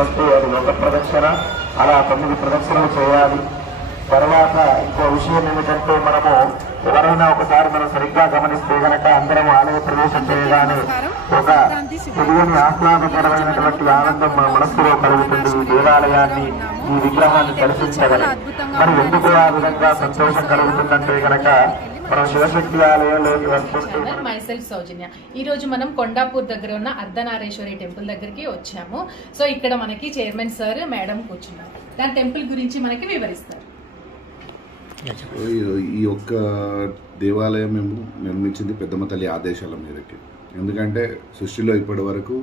వస్తే అది ఒక ప్రదక్షిణ, అలా 9 ప్రదక్షిణలు చేయాలి. తర్వాత ఇంకో విషయం ఏమిటంటే, మనము ఎవరైనా ఒకసారి మనం సరిగ్గా గమనిస్తే గనక అందరం ఆలయ ప్రవేశం చేయగానే ఒక తెలియని ఆహ్లాదకరమైనటువంటి ఆనందం మన మనస్సులో కలుగుతుంది. ఈ దేవాలయాన్ని, ఈ విగ్రహాన్ని దర్శించగలం. మరి ఎందుకు ఆ విధంగా సంతోషం కలుగుతుందంటే గనక మనం శివశక్తి ఆలయంలోకి వస్తుంటే. మైసెల్ఫ్ సౌజన్య. ఈ రోజు మనం కొండాపూర్ దగ్గర ఉన్న అర్ధనారీశ్వరి టెంపుల్ దగ్గరికి వచ్చాము. సో ఇక్కడ మనకి చైర్మన్ సార్, మేడం కూర్చున్నారు. దాని టెంపుల్ గురించి మనకి వివరిస్తారు. ఈ యొక్క దేవాలయం మేము నిర్మించింది పెద్దమ్మ తల్లి ఆదేశాల మేరకి. ఎందుకంటే సృష్టిలో ఇప్పటి వరకు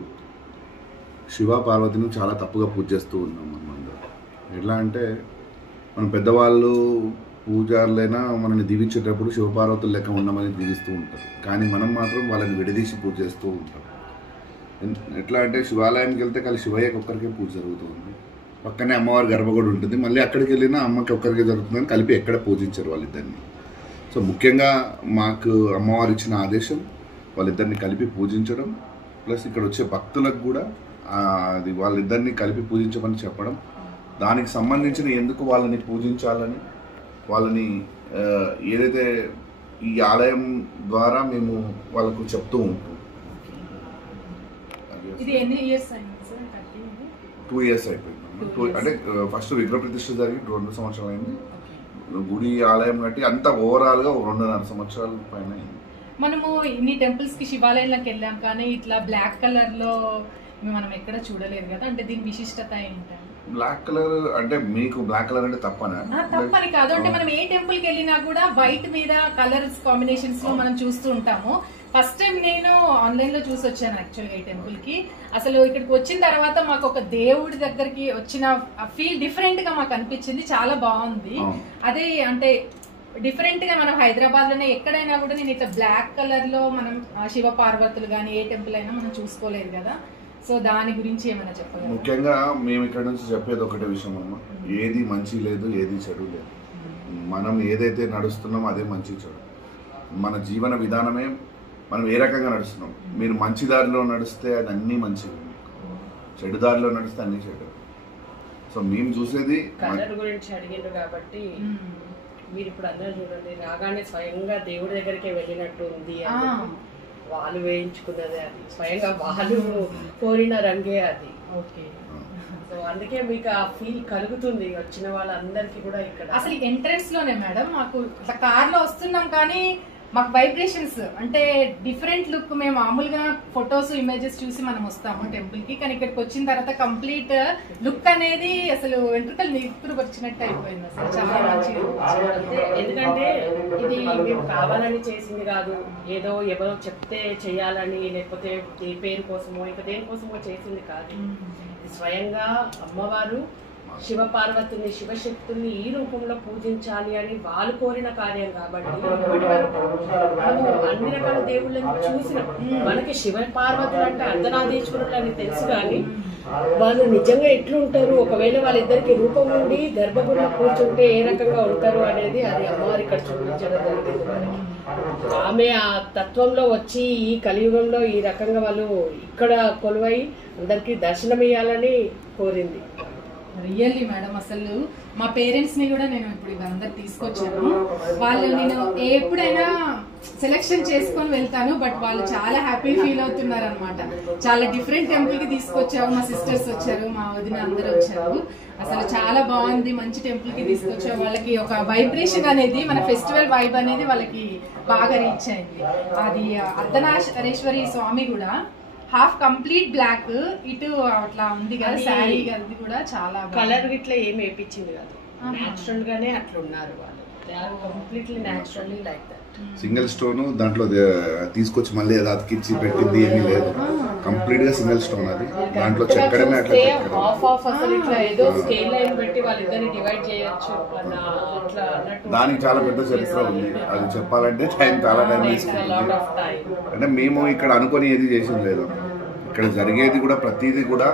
శివ పార్వతిని చాలా తప్పుగా పూజ చేస్తూ ఉన్నాం మనం అందరం. ఎట్లా అంటే మన పెద్దవాళ్ళు పూజారులైనా మనల్ని దీవించేటప్పుడు శివపార్వతులు లెక్క ఉండమని దీవిస్తూ ఉంటారు. కానీ మనం మాత్రం వాళ్ళని విడదీసి పూజ చేస్తూ ఉంటాం. ఎట్లా అంటే శివాలయంకి వెళ్తే కలిసి శివయ్యకి ఒక్కరికే పూజ జరుగుతుంది, పక్కనే అమ్మవారి గర్భగుడి ఉంటుంది, మళ్ళీ అక్కడికి వెళ్ళినా అమ్మకి ఒక్కరికి జరుగుతుందని కలిపి ఎక్కడ పూజించారు వాళ్ళిద్దరిని. సో ముఖ్యంగా మాకు అమ్మవారు ఇచ్చిన ఆదేశం వాళ్ళిద్దరిని కలిపి పూజించడం, ప్లస్ ఇక్కడ వచ్చే భక్తులకు కూడా అది వాళ్ళిద్దరిని కలిపి పూజించమని చెప్పడం, దానికి సంబంధించిన ఎందుకు వాళ్ళని పూజించాలని వాళ్ళని ఏదైతే ఈ ఆలయం ద్వారా మేము వాళ్ళకు చెప్తూ ఉంటాం. 2 years అయిపోయింది. అంటే ఫస్ట్ విగ్రహ ప్రతిష్ఠ జరిగి 2 సంవత్సరాలు అయింది. గుడి ఆలయం కట్టి అంతా ఓవరాల్ గా 2.5 సంవత్సరాల పైన అయింది. మనము ఇన్ని టెంపుల్స్ కి శివాలయంలోకి వెళ్ళాం, కానీ ఇట్లా బ్లాక్ కలర్ లో మనం ఎక్కడ చూడలేదు కదా. అంటే దీని విశిష్టత ఏంటంటే, బ్లాక్ కలర్ అంటే మీకు బ్లాక్ కలర్ అంటే తప్పని కాదు. అంటే మనం ఏ టెంపుల్ కి వెళ్ళినా కూడా వైట్ మీద కలర్స్ కాంబినేషన్స్ లో మనం చూస్తూ ఉంటాము. ఫస్ట్ టైం నేను ఆన్లైన్ లో చూసి వచ్చాను యాక్చువల్గా ఈ టెంపుల్ కి. అసలు ఇక్కడికి వచ్చిన తర్వాత మాకు ఒక దేవుడి దగ్గరికి వచ్చిన ఫీల్ డిఫరెంట్ గా మాకు అనిపించింది. చాలా బాగుంది. అదే అంటే డిఫరెంట్ గా మనం హైదరాబాద్ లోనే ఎక్కడైనా కూడా నేను ఇట్లా బ్లాక్ కలర్ లో మనం శివ పార్వతులు గానీ ఏ టెంపుల్ అయినా మనం చూసుకోలేదు కదా. సో దాని గురించి ఏమైనా చెప్పగలరా? ముఖ్యంగా మేము ఇక్కడ నుంచి చెప్పేది ఒకటే విషయం అమ్మ, ఏది మంచి లేదు, ఏది చెడు లేదు. మనం ఏదైతే నడుస్తున్నామో అదే మంచి చెడు. మన జీవన విధానమే మనం ఏ రకంగా నడుస్తున్నాం. మీరు మంచి దారిలో నడిస్తే అది అన్ని మంచిది, చెడు దారిలో నడిస్తే అన్ని చెడు. సో మేము చూసేది కలర్ గురించి అడిగారు కాబట్టి మీరు ఇప్పుడు అందరూ చూడండి, రాగానే స్వయంగా దేవుడి దగ్గరికి వెళ్ళినట్టు ఉంది. వాళ్ళు వేయించుకున్నదే అది, స్వయంగా వాళ్ళు కోరిన రంగే అది. ఓకే, సో అందుకే మీకు ఆ ఫీల్ కలుగుతుంది వచ్చిన వాళ్ళందరికీ కూడా. ఇక్కడ అసలు ఎంట్రన్స్ లోనే మేడం మాకు కార్ లో వస్తున్నాం కానీ మాకు వైబ్రేషన్స్ అంటే డిఫరెంట్ లుక్. మేము మామూలుగా ఫొటోస్, ఇమేజెస్ చూసి మనం వస్తాము టెంపుల్ కి, కానీ ఇక్కడికి వచ్చిన తర్వాత కంప్లీట్ లుక్ అనేది అసలు వెంట్రుకలు నిప్పులు వచ్చినట్టు అయిపోయింది. అసలు చాలా మంచిది. ఎందుకంటే ఇది మేము కావాలని చేసింది కాదు, ఏదో ఎవరో చెప్తే చేయాలని, లేకపోతే పేరు కోసమో ఇంకా దేనికోసమో చేసింది కాదు. స్వయంగా అమ్మవారు శివ పార్వతుల్ని, శివశక్తుల్ని ఈ రూపంలో పూజించాలి అని వాళ్ళు కోరిన కార్యం కాబట్టి మనము అన్ని రకాల దేవుళ్ళని చూసినాం. మనకి శివ పార్వతులు అంటే అర్ధనారీశ్వరులు అని తెలుసు, కానీ వాళ్ళు నిజంగా ఎట్లుంటారు, ఒకవేళ వాళ్ళిద్దరికి రూపం ఉండి గర్భగుడిలో కూర్చుంటే ఏ రకంగా ఉంటారు అనేది అది అమ్మవారు ఇక్కడ చూపించడం జరిగింది మనకి. ఆమె ఆ తత్వంలో వచ్చి ఈ కలియుగంలో ఈ రకంగా వాళ్ళు ఇక్కడ కొలువై అందరికి దర్శనమియ్యాలని కోరింది. రియల్లీ మేడం, అసలు మా పేరెంట్స్ ని కూడా నేను ఇప్పుడు ఇవందరు తీసుకొచ్చాను. వాళ్ళు నేను ఎప్పుడైనా సెలెక్షన్ చేసుకొని వెళ్తాను, బట్ వాళ్ళు చాలా హ్యాపీ ఫీల్ అవుతున్నారు అనమాట. చాలా డిఫరెంట్ టెంపుల్ కి తీసుకొచ్చావు, మా సిస్టర్స్ వచ్చారు, మా వదిన అందరు వచ్చారు. అసలు చాలా బాగుంది, మంచి టెంపుల్ కి తీసుకొచ్చావు. వాళ్ళకి ఒక వైబ్రేషన్ అనేది, మన ఫెస్టివల్ వైబ్ అనేది వాళ్ళకి బాగా రీచ్ అయింది. అది అర్ధనారీశ్వరి స్వామి కూడా హాఫ్ కంప్లీట్ బ్లాక్, ఇటు అట్లా ఉంది కదా శారీ, అది కూడా చాలా కలర్ ఇట్లా ఏమి వేయించింది కాదు, నేచురల్ గానే అట్లా ఉన్నారు వాళ్ళు. Completely naturally like that. Single stone దాంట్లో తీసుకొచ్చి మళ్ళీ అది అతికిచ్చి పెట్టింది ఏమీ లేదు, కంప్లీట్ గా సింగిల్ స్టోన్. అది దాంట్లో చెక్కడమే అట్లా ఏదో స్కేల్ లైన్ పెట్టి వాళ్ళిద్దరిని డివైడ్ చేయొచ్చు అట్లా అన్నట్టు. దానికి చాలా పెద్ద చరిత్ర ఉంది, అది చెప్పాలంటే టైం చాలా టైం తీసుకుంటుంది. అంటే మేము ఇక్కడ అనుకొని ఏది చేసింది లేదు, ఇక్కడ జరిగేది కూడా ప్రతిదీ కూడా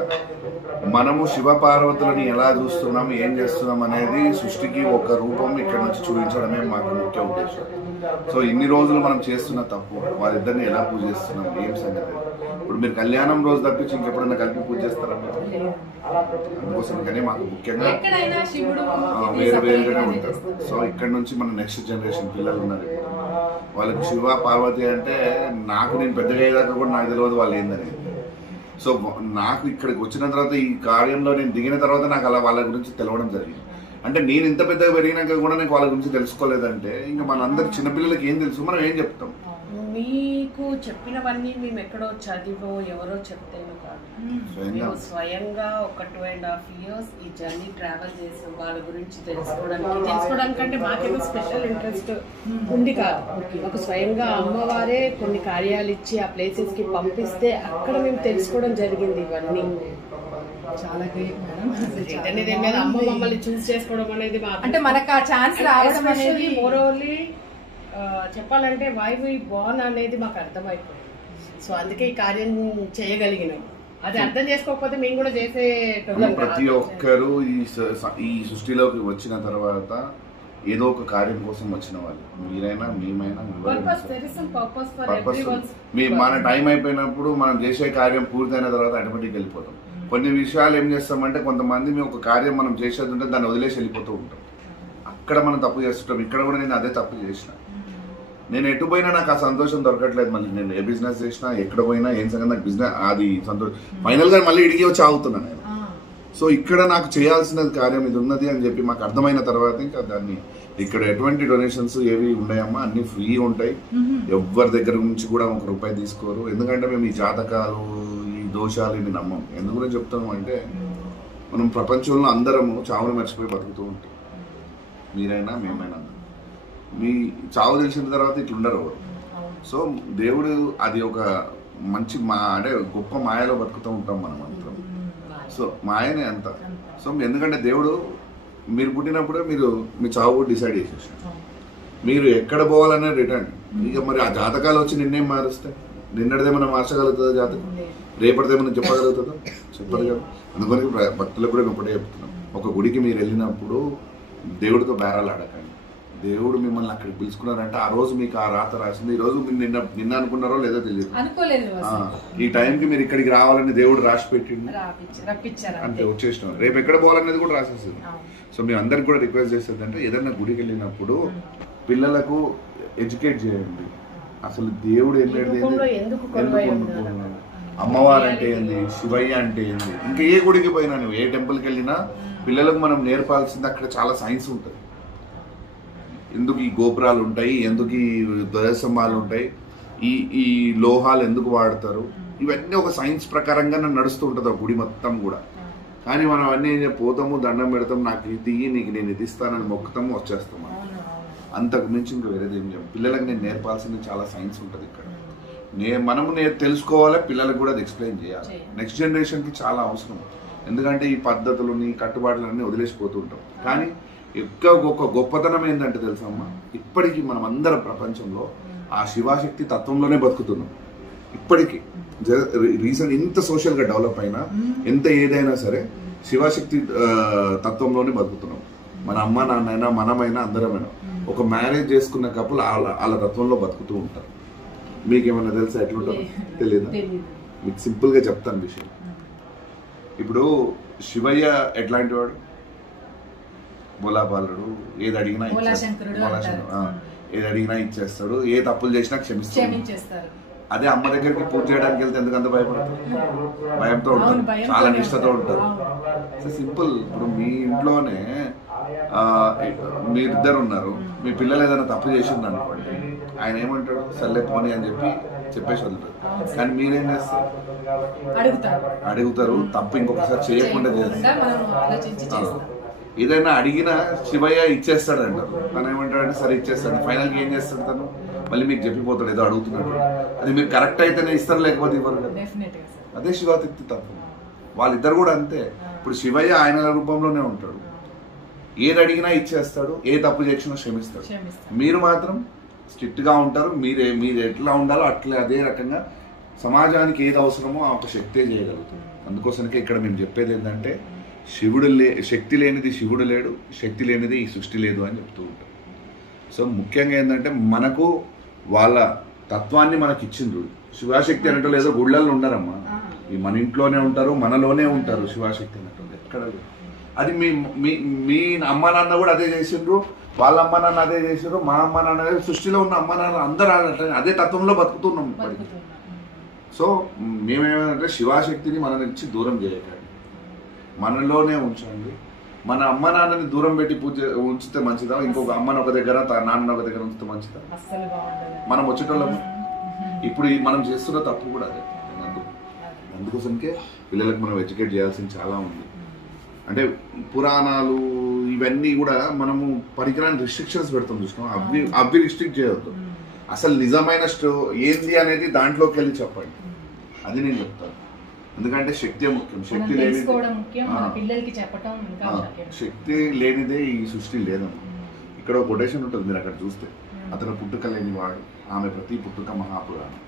మనము శివ పార్వతులని ఎలా చూస్తున్నాం, ఏం చేస్తున్నాం అనేది సృష్టికి ఒక రూపం ఇక్కడ నుంచి చూపించడమే మాకు ముఖ్య ఉద్దేశం. సో ఇన్ని రోజులు మనం చేస్తున్న తప్పు, వారిద్దరిని ఎలా పూజిస్తున్నాం, ఏం సంగతి, ఇప్పుడు మీరు కళ్యాణం రోజు తప్పించి ఇంకెప్పుడైనా కలిపి పూజ చేస్తారా? అందుకోసం కానీ మాకు ముఖ్యంగా వేరు వేరుగానే ఉంటారు. సో ఇక్కడ నుంచి మన నెక్స్ట్ జనరేషన్ పిల్లలు ఉన్నారు, వాళ్ళకి శివ పార్వతి అంటే నాకు నేను పెద్దగా అయ్యేదాకా కూడా నాకు తెలియదు వాళ్ళు ఏందనేది. సో నాకు ఇక్కడికి వచ్చిన తర్వాత ఈ కార్యంలో నేను దిగిన తర్వాత నాకు అలా వాళ్ళ గురించి తెలవడం జరిగింది. అంటే నేను ఇంత పెద్దగా పెరిగినాక కూడా నాకు వాళ్ళ గురించి తెలుసుకోలేదంటే ఇంకా మనందరి చిన్నపిల్లలకి ఏం తెలుసు, మనం ఏం చెప్తాం? మీకు చెప్పినవన్నీ మేము ఎక్కడో చదివో ఎవరో చెప్తేనో కాదు, మేము స్వయంగా ఒక 2.5 years ఈ జర్నీ ట్రావెల్ చేసాం వాళ్ళ గురించి తెలుసుకోవడానికంటే మాకేదో స్పెషల్ ఇంట్రెస్ట్ ఉంది కాదు. మాకు స్వయంగా అమ్మవారే కొన్ని కార్యాలు ఇచ్చి ఆ ప్లేసెస్ కి పంపిస్తే అక్కడ మేము తెలుసుకోవడం జరిగింది. ఇవన్నీ చాలా గ్రేట్ మేడం. అమ్మ మమ్మల్ని చూస్ చేసుకోవడం అనేది అంటే మనకు ఆ ఛాన్స్ రావడం అనేది మోరోలీ చెప్పాలంటే వై వి బోర్న్ అనేది మాకు అర్థమైపోయింది. సో అందుకే ఈ కార్యం చేయగలిగినాం. అది అర్థం చేసుకోకపోతే మేము కూడా చేసేటోళ్ళం. ప్రతి ఒక్కరు ఈ సృష్టిలోకి వచ్చిన తర్వాత ఏదో ఒక కార్యం కోసం వచ్చిన వాళ్ళు, మీరైనా మేమైనా మన టైం అయిపోయినప్పుడు మనం చేసే కార్యం పూర్తయిన తర్వాత ఆటోమేటిక్ వెళ్ళిపోతాం. కొన్ని విషయాలు ఏం చేస్తామంటే కొంతమంది మేము ఒక కార్యం మనం చేసేది ఉంటే దాన్ని వదిలేసి వెళ్ళిపోతూ ఉంటాం. అక్కడ మనం తప్పు చేస్తుంటాం. ఇక్కడ కూడా నేను అదే తప్పు చేసిన. నేను ఎటు పోయినా నాకు ఆ సంతోషం దొరకట్లేదు. మళ్ళీ నేను ఏ బిజినెస్ చేసినా ఎక్కడ పోయినా ఏం సంగతి నాకు బిజినెస్ అది సంతోషం. ఫైనల్ గా మళ్ళీ ఇడిగి వచ్చి ఆగుతున్నాను నేను. సో ఇక్కడ నాకు చేయాల్సిన కార్యం ఇది ఉన్నది అని చెప్పి మాకు అర్థమైన తర్వాత ఇంకా దాన్ని ఇక్కడ ఎటువంటి డొనేషన్స్ ఏవి ఉన్నాయమ్మా, అన్ని ఫ్రీ ఉంటాయి. ఎవరి దగ్గర నుంచి కూడా ₹1 తీసుకోరు. ఎందుకంటే మేము ఈ జాతకాలు ఈ దోషాలు ఇవి నమ్మం. ఎందుకు చెప్తాము అంటే మనం ప్రపంచంలో అందరము చావుని మర్చిపోయి బతుకుతూ ఉంటాం. మీరైనా మేమైనా మీ చావు తెలిసిన తర్వాత ఇట్లుండరు ఎవరు. సో దేవుడు అది ఒక మంచి అంటే గొప్ప మాయలో బతుకుతూ ఉంటాం మనం అందరం. సో మాయనే అంత. సో ఎందుకంటే దేవుడు మీరు పుట్టినప్పుడే మీరు మీ చావు డిసైడ్ చేసేసారు. మీరు ఎక్కడ పోవాలనే రిటర్న్. ఇక మరి ఆ జాతకాలు వచ్చి నిన్నేం మారుస్తాయి? నిన్నటిదేమన్నా మార్చగలుగుతుందా జాతకం? రేపటిదేమన్నా చెప్పగలుగుతుందా? చెప్పరు కదా. అందుకని భక్తులకు కూడా ఒకటే చెప్తున్నాం, ఒక గుడికి మీరు వెళ్ళినప్పుడు దేవుడితో బేరాలు ఆడకండి. దేవుడు మిమ్మల్ని అక్కడికి పిలుచుకున్నారంటే ఆ రోజు మీకు ఆ రాత రాసింది. ఈ రోజు మీరు నిన్న అనుకున్నారో లేదో తెలియదు. ఈ టైంకి మీరు ఇక్కడికి రావాలని దేవుడు రాసి పెట్టింది అంటే వచ్చేసినారు. రేపు ఎక్కడ పోవాలనేది కూడా రాసేస్తుంది. సో మేము అందరికి కూడా రిక్వెస్ట్ చేసేది అంటే ఏదైనా గుడికి వెళ్ళినప్పుడు పిల్లలకు ఎడ్యుకేట్ చేయండి. అసలు దేవుడు అమ్మవారు అంటే ఏంది, శివయ్య అంటే ఏంది. ఇంకా ఏ గుడికి పోయినా నువ్వు ఏ టెంపుల్కి వెళ్ళినా పిల్లలకు మనం నేర్పాల్సింది అక్కడ చాలా సైన్స్ ఉంటుంది. ఎందుకు ఈ గోపురాలు ఉంటాయి, ఎందుకు ఈ ధ్వజస్తంభాలు ఉంటాయి, ఈ లోహాలు ఎందుకు వాడతారు, ఇవన్నీ ఒక సైన్స్ ప్రకారంగా నడుస్తూ ఉంటుంది ఆ గుడి మొత్తం కూడా. కానీ మనం అన్నీ పోతాము, దండం పెడతాం, నాకు ఇది నీకు నేను ఇది ఇస్తానని మొక్కుతాము, వచ్చేస్తాము. అంతకు మించి ఇంకా వేరేది ఏం చేయం. పిల్లలకు నేను నేర్పాల్సింది చాలా సైన్స్ ఉంటుంది ఇక్కడ. మనము తెలుసుకోవాలి, పిల్లలకు కూడా అది ఎక్స్ప్లెయిన్ చేయాలి. నెక్స్ట్ జనరేషన్కి చాలా అవసరం. ఎందుకంటే ఈ పద్ధతులని కట్టుబాట్లన్నీ వదిలేసిపోతూ ఉంటాం. కానీ ఒక గొప్పతనం ఏంటంటే తెలుసమ్మా, ఇప్పటికీ మనం అందరం ప్రపంచంలో ఆ శివశక్తి తత్వంలోనే బతుకుతున్నాం. ఇప్పటికీ రీసెంట్ ఎంత సోషల్గా డెవలప్ అయినా ఎంత ఏదైనా సరే శివశక్తి తత్వంలోనే బతుకుతున్నాం. మన అమ్మ నాన్నైనా మనమైనా అందరమైనా ఒక మ్యారేజ్ చేసుకున్న కపుల్ వాళ్ళ తత్వంలో బతుకుతూ ఉంటారు. మీకేమన్నా తెలుసా ఎట్లుంటారో తెలియదా? మీకు సింపుల్గా చెప్తాను విషయం. ఇప్పుడు శివయ్య ఎట్లాంటి వాడు? బోలాబాలుడు. ఏది అడిగినా ఇచ్చేస్తాడు, ఏ తప్పులు చేసినా క్షమిస్తాడు. అదే అమ్మ దగ్గరికి పూజ చేయడానికి వెళ్తే ఎందుకంత భయపడతారు? భయంతో ఉంటారు, చాలా నిష్టతో ఉంటారు. సింపుల్. ఇప్పుడు మీ ఇంట్లోనే మీరిద్దరు ఉన్నారు, మీ పిల్లలు ఏదైనా తప్పు చేసింది అనుకోండి, ఆయన ఏమంటాడు? సర్లే పోనీ అని చెప్పేసి వదులుతారు. కానీ మీరేం చేస్తారు? అడుగుతారు, తప్పు ఇంకొకసారి చేయకుండా చేస్తారు. ఏదైనా అడిగినా శివయ్య ఇచ్చేస్తాడు అంటారు. తను ఏమంటాడంటే సరే ఇచ్చేస్తాడు. ఫైనల్గా ఏం చేస్తాడు? తను మళ్ళీ మీకు చెప్పిపోతాడు ఏదో అడుగుతున్నాడు. అది మీరు కరెక్ట్ అయితేనే ఇస్తారు, లేకపోతే ఇవ్వరు కదా. అదే శివశక్తి తత్వం. వాళ్ళిద్దరు కూడా అంతే. ఇప్పుడు శివయ్య ఆయన రూపంలోనే ఉంటాడు. ఏది అడిగినా ఇచ్చేస్తాడు, ఏ తప్పు చేసినా క్షమిస్తాడు. మీరు మాత్రం స్ట్రిక్ట్ గా ఉంటారు. మీరు ఎట్లా ఉండాలో అట్లా అదే రకంగా సమాజానికి ఏది అవసరమో ఆ ఒక శక్తే చేయగలుగుతుంది. అందుకోసమే ఇక్కడ మేము చెప్పేది ఏంటంటే శక్తి లేనిది శివుడు లేడు, శక్తి లేనిది ఈ సృష్టి లేదు అని చెప్తూ ఉంటాం. సో ముఖ్యంగా ఏంటంటే మనకు వాళ్ళ తత్వాన్ని మనకి ఇచ్చిండ్రు. శివశక్తి అనటం లేదో గుళ్ళల్లో ఉండరమ్మా, ఈ మన ఇంట్లోనే ఉంటారు, మనలోనే ఉంటారు. శివశక్తి అనటం ఎక్కడ లేదు. అది మీ అమ్మ నాన్న కూడా అదే చేసిండ్రు, వాళ్ళ అమ్మ నాన్న అదే చేసిండ్రు, మా అమ్మ నాన్న సృష్టిలో ఉన్న అమ్మ నాన్న అందరూ అదే తత్వంలో బతుకుతున్నాం. సో మేమేమంటే శివశక్తిని మన నుంచి దూరం చేయకండి, మనలోనే ఉంచండి. మన అమ్మ నాన్నని దూరం పెట్టి ఉంచితే మంచిదా, ఇంకొక అమ్మని ఒక దగ్గర నాన్న ఒక దగ్గర ఉంచితే మంచిదా? మనం వచ్చేటోళ్ళము. ఇప్పుడు మనం చేస్తున్న తప్పు కూడా అదే. అందుకోసంకే పిల్లలకు మనం ఎడ్యుకేట్ చేయాల్సింది చాలా ఉంది. అంటే పురాణాలు ఇవన్నీ కూడా మనము పరికరాన్ని రిస్ట్రిక్షన్స్ పెడతాం, చూస్తాం. అవి రిస్ట్రిక్ట్ చేయవద్దు. అసలు నిజమైన ఏంది అనేది దాంట్లోకి వెళ్ళి చెప్పండి, అది నేను చెప్తాను. ఎందుకంటే శక్తి ముఖ్యం. శక్తి శక్తి లేనిదే ఈ సృష్టి లేదమ్మా. ఇక్కడ ఒక కొటేషన్ ఉంటుంది, మీరు అక్కడ చూస్తే, అతను పుట్టుక లేనివాడు, ఆమె ప్రతి పుట్టుక మహాపురాణం.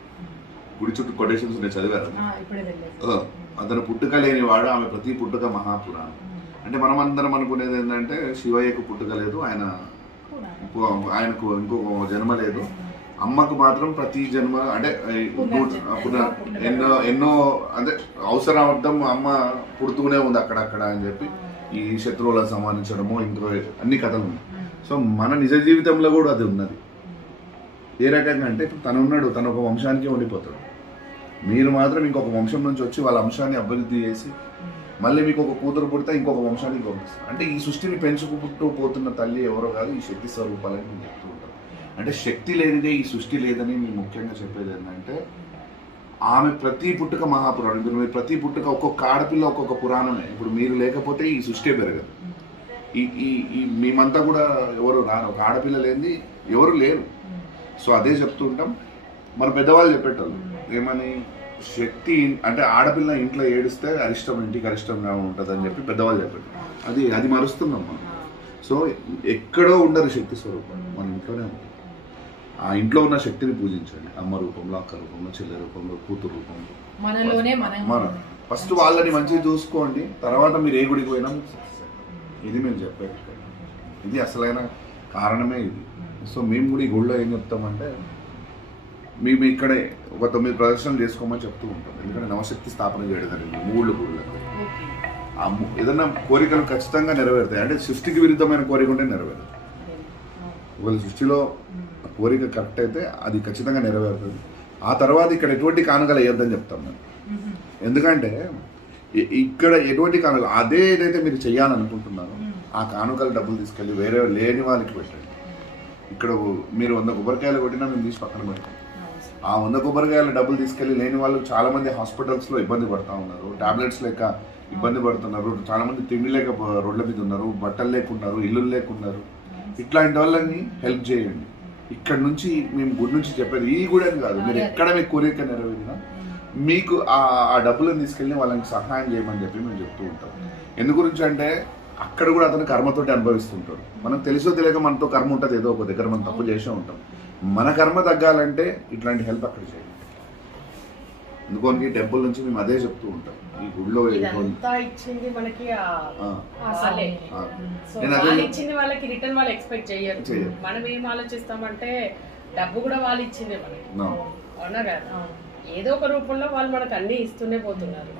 గుడి చుట్టూ కొటేషన్స్ నేను చదివారు. అతను పుట్టుక లేనివాడు, ఆమె ప్రతి పుట్టుక మహాపురాణం. అంటే మనం అందరం అనుకునేది ఏంటంటే శివయ్యకు పుట్టుక లేదు, ఆయనకు ఇంకొక జన్మ లేదు. అమ్మకు మాత్రం ప్రతి జన్మ అంటే ఎన్నో అంటే అవసరార్థం అమ్మ పుడుతూనే ఉంది అక్కడక్కడ అని చెప్పి ఈ శత్రువులను సంహరించడము ఇంకో అన్ని కథలు ఉన్నాయి. సో మన నిజ జీవితంలో కూడా అది ఉన్నది. ఏ రకంగా అంటే తను ఉన్నాడు, తను ఒక వంశానికి ఉండిపోతాడు. మీరు మాత్రం ఇంకొక వంశం నుంచి వచ్చి వాళ్ళ వంశాన్ని అభివృద్ధి చేసి మళ్ళీ మీకు ఒక కూతురు పుడితే ఇంకొక వంశానికి పంపిస్తారు. అంటే ఈ సృష్టిని పెంచుకుంటూ పోతున్న తల్లి ఎవరో కాదు, ఈ శక్తి స్వరూపాలని నేను చెప్తూ ఉంటాను. అంటే శక్తి లేనిదే ఈ సృష్టి లేదని నేను ముఖ్యంగా చెప్పేది ఏంటంటే ఆమె ప్రతి పుట్టుక మహాపురాణం. ఇప్పుడు మీరు ప్రతి పుట్టుక ఒక్కొక్క ఆడపిల్ల ఒక్కొక్క పురాణమే. ఇప్పుడు మీరు లేకపోతే ఈ సృష్టి పెరగదు. ఈ మేమంతా కూడా ఎవరు రారు, ఒక ఆడపిల్ల లేనిది ఎవరు లేరు. సో అదే చెప్తూ ఉంటాం. మన పెద్దవాళ్ళు చెప్పేటోళ్ళు ఏమని, శక్తి అంటే ఆడపిల్ల ఇంట్లో ఏడిస్తే అరిష్టం, ఇంటికి అరిష్టంగా ఉంటుంది అని చెప్పి పెద్దవాళ్ళు చెప్పారు. అది మరుస్తున్నాం మనం. సో ఎక్కడో ఉండరు శక్తి స్వరూపం, మన ఇంట్లోనే ఉంటుంది. ఆ ఇంట్లో ఉన్న శక్తిని పూజించండి, అమ్మ రూపంలో, అక్క రూపంలో, చెల్లె రూపంలో, కూతురు రూపంలో. మన ఫస్ట్ వాళ్ళని మంచిగా చూసుకోండి, తర్వాత మీరు ఏ గుడికి పోయినా ఇది మేము చెప్పేది. ఇది అసలైన కారణమే ఇది. సో మేము కూడా ఈ గుడిలో ఏం చెప్తామంటే మేము ఇక్కడే ఒక 9 ప్రదర్శనలు చేసుకోమని చెప్తూ ఉంటాం. ఎందుకంటే నవశక్తి స్థాపన చేయడానికి 3 గుళ్ళకు ఏదన్నా కోరికలు ఖచ్చితంగా నెరవేరుతాయి. అంటే సృష్టికి విరుద్ధమైన కోరిక ఉంటే నెరవేరదు. ఒకవేళ సృష్టిలో కోరిక కరెక్ట్ అయితే అది ఖచ్చితంగా నెరవేరుతుంది. ఆ తర్వాత ఇక్కడ ఎటువంటి కానుకలు వేయొద్దని చెప్తాం మేము. ఎందుకంటే ఇక్కడ ఎటువంటి కానుకలు అదే ఏదైతే మీరు చెయ్యాలనుకుంటున్నారో ఆ కానుకలు డబ్బులు తీసుకెళ్ళి వేరే లేని వాళ్ళకి పెట్టండి. ఇక్కడ మీరు 100 కొబ్బరికాయలు కొట్టినా మేము తీసి పక్కన పెడతాం. ఆ 100 కొబ్బరికాయల డబ్బులు తీసుకెళ్ళి లేని వాళ్ళు చాలా మంది హాస్పిటల్స్లో ఇబ్బంది పడుతూ ఉన్నారు, టాబ్లెట్స్ లేక ఇబ్బంది పడుతున్నారు, చాలా మంది తిండి లేక రోడ్ల మీద ఉన్నారు, బట్టలు లేకున్నారు, ఇల్లు లేకున్నారు. ఇట్లాంటి వాళ్ళని హెల్ప్ చేయండి. ఇక్కడ నుంచి మేము గుడి నుంచి చెప్పేది ఈ గుడి అని కాదు, మీరు ఎక్కడ మీ కోరిక నెరవేరినా మీకు ఆ డబ్బులను తీసుకెళ్ళి వాళ్ళకి సహాయం చేయమని చెప్పి మేము చెప్తూ ఉంటాం. ఎందు గురించి అంటే అక్కడ కూడా అతను కర్మతోటి అనుభవిస్తుంటాడు. మనం తెలుసో తెలియక మనతో కర్మ ఉంటుంది, ఏదో ఒక దగ్గర మనం తప్పు చేసే ఉంటాం. మన కర్మ తగ్గాలంటే ఇట్లాంటి హెల్ప్ అక్కడ చేయండి. ఎందుకోనికి టెంపుల్ నుంచి మేము అదే చెప్తూ ఉంటాం. ఈ గుడిలో ఇచ్చింది మనకి ఇచ్చింది వాళ్ళకి రిటర్న్ వాళ్ళు ఎక్స్పెక్ట్ చేయరు. మనం ఏం ఆలోచిస్తామంటే డబ్బు కూడా వాళ్ళు ఇచ్చిందే మనకి, అవునా కదా? ఏదో ఒక రూపంలో వాళ్ళు మనకు అన్ని ఇస్తూనే పోతున్నారు.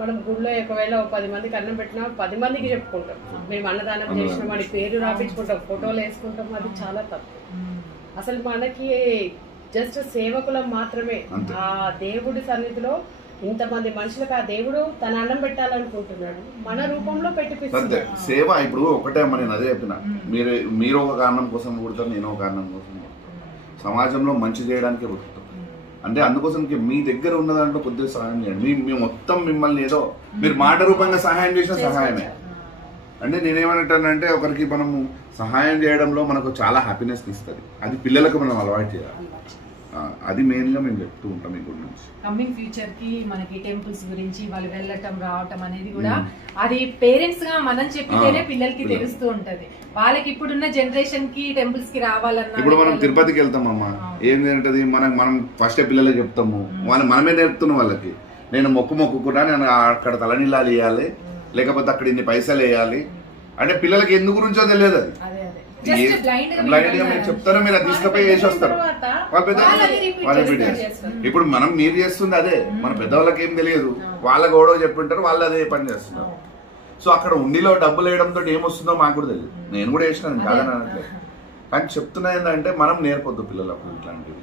మనం గుడిలో ఒకవేళ 10 మందికి అన్నం పెట్టినా 10 మందికి చెప్పుకుంటాం మేము అన్నదానం చేసినాం అని పేరు రాపించుకుంటాం, ఫోటోలు వేసుకుంటాం. అది చాలా తప్పు. అసలు మనకి జస్ట్ సేవకులం మాత్రమే. ఆ దేవుడి సన్నిధిలో ఇంతమంది మనుషులకు ఆ దేవుడు తన అన్నం పెట్టాలనుకుంటున్నాడు, మన రూపంలో పెట్టిపిస్తుంది సేవ. ఇప్పుడు ఒకటే అమ్మ, నేను అదే చెప్తున్నా, మీరు ఒక కారణం కోసం పుడతారు, నేను ఒక కారణం కోసం పుడతాను. సమాజంలో మంచి చేయడానికే పుడతాం. అంటే అందుకోసం మీ దగ్గర ఉన్న దాంట్లో కొద్దిగా సహాయం చేయండి. మేము మొత్తం మిమ్మల్ని ఏదో మీరు మాట రూపంగా సహాయం చేసిన సహాయమే. అంటే నేనేమంటానంటే ఒకరికి మనము సహాయం చేయడంలో మనకు చాలా హ్యాపీనెస్ ఇస్తుంది. అది పిల్లలకు మనం అలవాటు చేయాలి. అది మెయిన్ గా మేము చెప్తూ ఉంటాం ఈ గుడి నుంచి. కమింగ్ ఫ్యూచర్ కి మనకి టెంపుల్స్ గురించి వాళ్ళు వెళ్ళటం రావటం అనేది కూడా అది పేరెంట్స్ గా మనం చెప్పితేనే పిల్లలకి తెలుస్తూ ఉంటది. వాళ్ళకి ఇప్పుడున్న జనరేషన్ కి టెంపుల్స్ కి రావాలన్నా ఇప్పుడు మనం తిరుపతికి వెళ్తామమ్మా, ఏం ఏంటది మనం ఫస్ట్ పిల్లలకి చెప్తాము, మనమే నేర్పుతున్నాం వాళ్ళకి. నేను మొక్కుకున్నా నేను అక్కడ తలనీళ్ళు వేయాలి, లేకపోతే అక్కడ ఇన్ని పైసలు వేయాలి అంటే పిల్లలకి ఎందు గురించో తెలియదు. అది బ్లైండ్ గా మీరు చెప్తారో మీరు అది తీసుకుపోయి చేసి వస్తారు. వాళ్ళ పెద్ద ఇప్పుడు మీరు చేస్తుంది అదే, మన పెద్దవాళ్ళకి ఏం తెలియదు, వాళ్ళ గొడవ చెప్పింటారు, వాళ్ళు అదే పని చేస్తున్నారు. సో అక్కడ ఉండిలో డబ్బులు వేయడంతో ఏమొస్తుందో మాకు కూడా తెలియదు. నేను కూడా వేసినాను కాదని అనట్లేదు, కానీ చెప్తున్నా ఏంటంటే మనం నేర్పొద్దు పిల్లలకు. ఇట్లాంటివి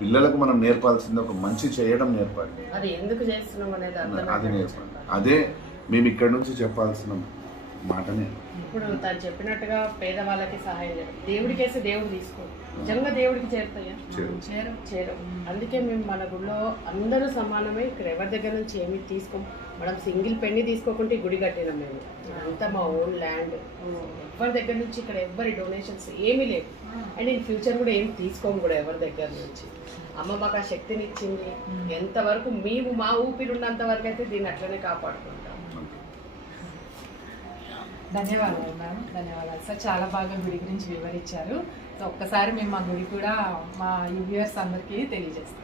పిల్లలకు మనం నేర్పాల్సింది ఒక మంచి చేయడం నేర్పాలి, అది ఎందుకు చేస్తున్నాం అనేది అది నేర్పాలి. అదే మేము ఇక్కడ నుంచి చెప్పాల్సిన మాటనే. ఇప్పుడు తను చెప్పినట్టుగా పేదవాళ్ళకి సహాయం చేయడం, దేవుడికేసి దేవుడు తీసుకో, నిజంగా దేవుడికి చేరుతాయా? చేరం. అందుకే మేము మన గుడిలో అందరూ సమానమే, ఇక్కడ ఎవరి దగ్గర నుంచి ఏమి తీసుకోం. మనం సింగిల్ పెన్ని తీసుకోకుంటే గుడి కట్టినాం మేము, అంతా మా ఓన్ ల్యాండ్. ఎవరి దగ్గర నుంచి ఇక్కడ ఎవరి డొనేషన్స్ ఏమీ లేవు, అండ్ ఇన్ ఫ్యూచర్ కూడా ఏం తీసుకోము కూడా ఎవరి దగ్గర నుంచి. అమ్మ మాకు ఆ శక్తిని ఇచ్చింది, ఎంతవరకు మేము మా ఊపిరి ఉన్నంత వరకు అయితే దీన్ని అట్లనే కాపాడుకుంటాం. ధన్యవాదాలు మ్యామ్, ధన్యవాదాలు సార్. చాలా బాగా గుడి గురించి వివరించారు. సో ఒక్కసారి మేము మా గుడి కూడా మా వ్యూవర్స్ అందరికీ తెలియజేస్తాం.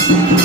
Thank you.